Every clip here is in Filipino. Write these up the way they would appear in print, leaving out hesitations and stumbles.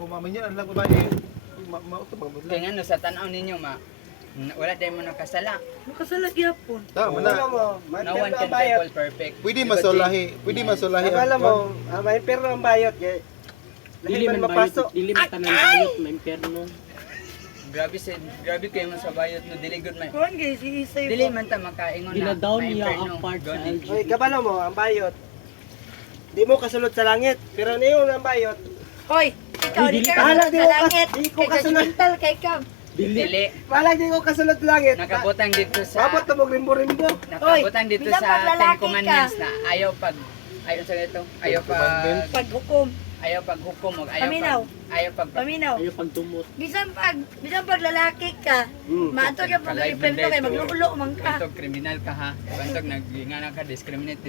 Kumamanyan ang lang babae. Kaya nga no, sa tanaw ninyo wala tayo mo nakasala. Makasalag yapon. Tama Wala na. mo, No one can people perfect. Pwede masulahi. Pwede masulahi. Akala mo, may pero ang bayot. Dili man mapasok. bayot, dili man tanan bayot, may imperno. Grabe kayo man sa bayot no, dili good man. Kuan guys, iisay Dili man ta makaingon na. Gina-down may niya inferno. ang part sa Goni. LG. Oy, kabalo mo, ang bayot. Di mo kasulod sa langit, pero niyo ang bayot. Hoy, ikaw Uy, di dili ka ka- kasunod di sa ko langit. di ko Kay kasunod. judgmental kay ka. Dili. Wala di ko kasulod sa langit. Nakabutang dito sa Mabot na mo rimbo-rimbo. nakabutang dito bilang sa paglalaki Ten ka. Commandments na ayaw sa ito. Paghukom, Ayaw paghukom o Paminaw. ayaw pag paminaw. Ayaw pagdumot. Bisan pag lalaki ka, maato ka pag Kalay ipento kay bunday, maglulo man ka. Bantog kriminal ka ha. Bantog nagingana ka, discriminate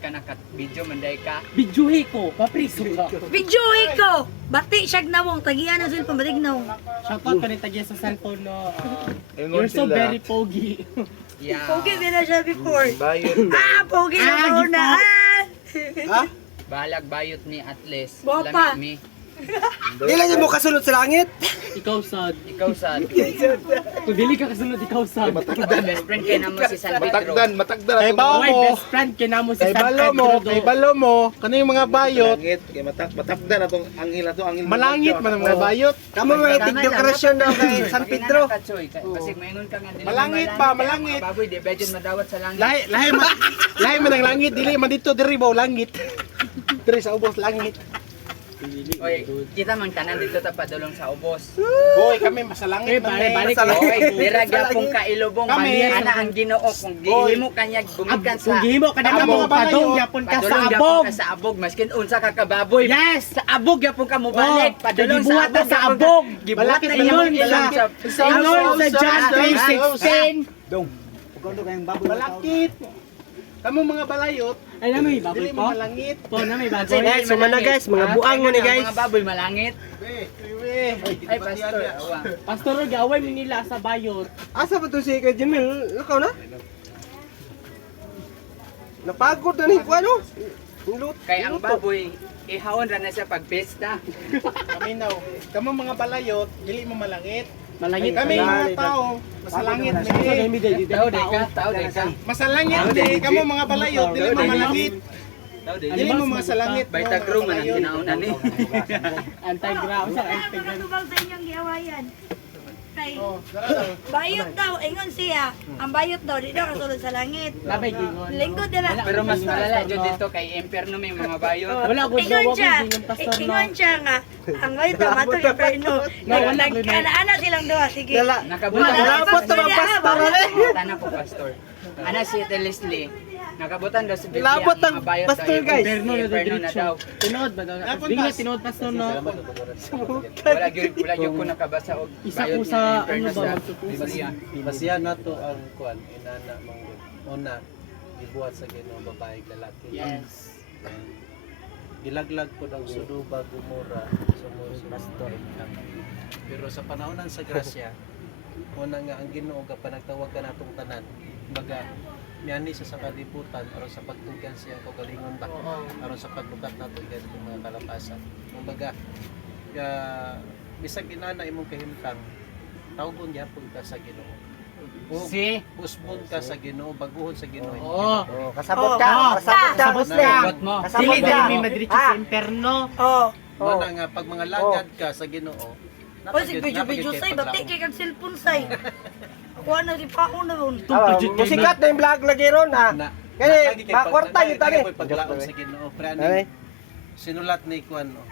ka na video manday ka. Bidyuhi ko, papriso ka. Video ko. Bati siya nawong tagian na sil pamadignaw. Shoutout ka rin tagya sa cellphone no. Ingon You're so sila. very pogi. Yeah. Pogi din na siya before. Bayot. Pogi na Ah, mo na. Ha? Balag bayot ni Atlas. Bopa. Lami mi. Di lang mo kasulod sa langit. Ikaw sad. Ikaw sad. Kung dili ka kasunod, ikaw sad. Best friend kay namo si San Pedro. Matagdan. Kay bao Oy, mo, best friend kinamo si kay San balo mo, Pedro. kay balo mo, kano yung mga bayot, Langit. Kay matagdan atong angil ato angil. malangit man ang mga bayot. Kamo may tigdekorasyon daw kay San Pedro. Kasi maingon ka nga dili Malangit man pa, kaya malangit. mga baboy di bedyon madawat sa langit. Lahi man ang langit, dili man dito diri baw langit. Diri sa ubos langit. Oy, kita man tanan dito ta padulong sa ubos. Boy, kami masalangit. Balik. Oy, dira gyapon ka ilubong Kami. ana ang Ginoo kung gihimo kanyag bumikan Kung sa gihimo ka na Amo mo, ka ba padong kayo? yapon ka sa padulong gyapon abog. ka sa abog maskin unsa ka kababoy. Yes! Sa abog gyapon ka mo balik. Oh, Padulong gibuhat na sa gyapon ka. abog. Gibuhat Balakit na ingon gyapon sa- ilang sa Ingon sa John Sauce. 3:16. Malakit. Kamo mga balayot, Ay naman, baboy dili po. mo malangit. Po naman, Kasi baboy. Guys, sumana guys, mga buang mo ni guys. Mga baboy malangit. Ay Ay, pastor. awa. Pastor, gaway mo nila sa bayot. Asa ba to si Kuya Jamil? Lakaw na? Napagod na ni ano? Kay ang baboy ihawon ra na siya pag pesta. Kaminaw. Kamo mga balayot, dili mo malangit. Malangit Kami mga tao, masalangit di. Tao de ka. Masalangit di. Kamo mga balayot, dili mo malangit. Dili mo mga salangit. Baitag room man ang kinaunan ni. Anti-ground. Sa Ano anti-ground. ba sa inyong giawayan? Kay bayot daw, ingon siya. Ang bayot daw, di daw kasulod sa langit. Labay gingon. Lingkod dira. Pero mas malala jud dito kay Imperno may mga bayot. Wala ko Ingon daw siya, yung pastor no. ingon siya nga, ang bayot daw, matong imperno. Wala. Ana silang duha, sige. Dala. Nakabutang Malapot na mga pastor eh. Tana po pastor. Ana si Leslie. Nakabutan daw sa Biblia Labot ang ang mga bayot pastor, daw, guys. Inferno na Imperno na daw. diretso. Tinod ba daw? Bigla tinod pastor no. Wala gyud ko nakabasa og Isa bayot ko nga sa Imperno ano ba sa magtutusa. Biblia. Basihan nato ang kuan inana manggod. Una gibuhat sa Ginoo babae ug lalaki. Yes. And gilaglag po ang Sodoma Gomora sa pastor. Pero sa panahonan sa grasya, una nga ang Ginoo ga panagtawag ka natong tanan. Baga miyani sa kalibutan aron sa pagtugan siya kaugalingon ba aron sa paglukat nato sa mga kalapasan. Kumbaga bisag inana imong kahimtang tawgon gyapon ka sa Ginoo. Si Usbon ka sa Ginoo, baguhon sa Ginoo. Oo. Kasabot ka, kasabot ka, Sabot Muslim. ka. Sabot mo. Kasabot Dili ka. dili may madiretso sa imperno. Oh. Muna nga pag mga lagad ka sa Ginoo. Oy, si video say, bati kay kag cellphone say. Ako na di pa ako na ron. Musikat na yung vlog lagi ron ah. Kaya, makwarta yung tani. Paglaom sa Ginoo, pre Ay. sinulat ni kuan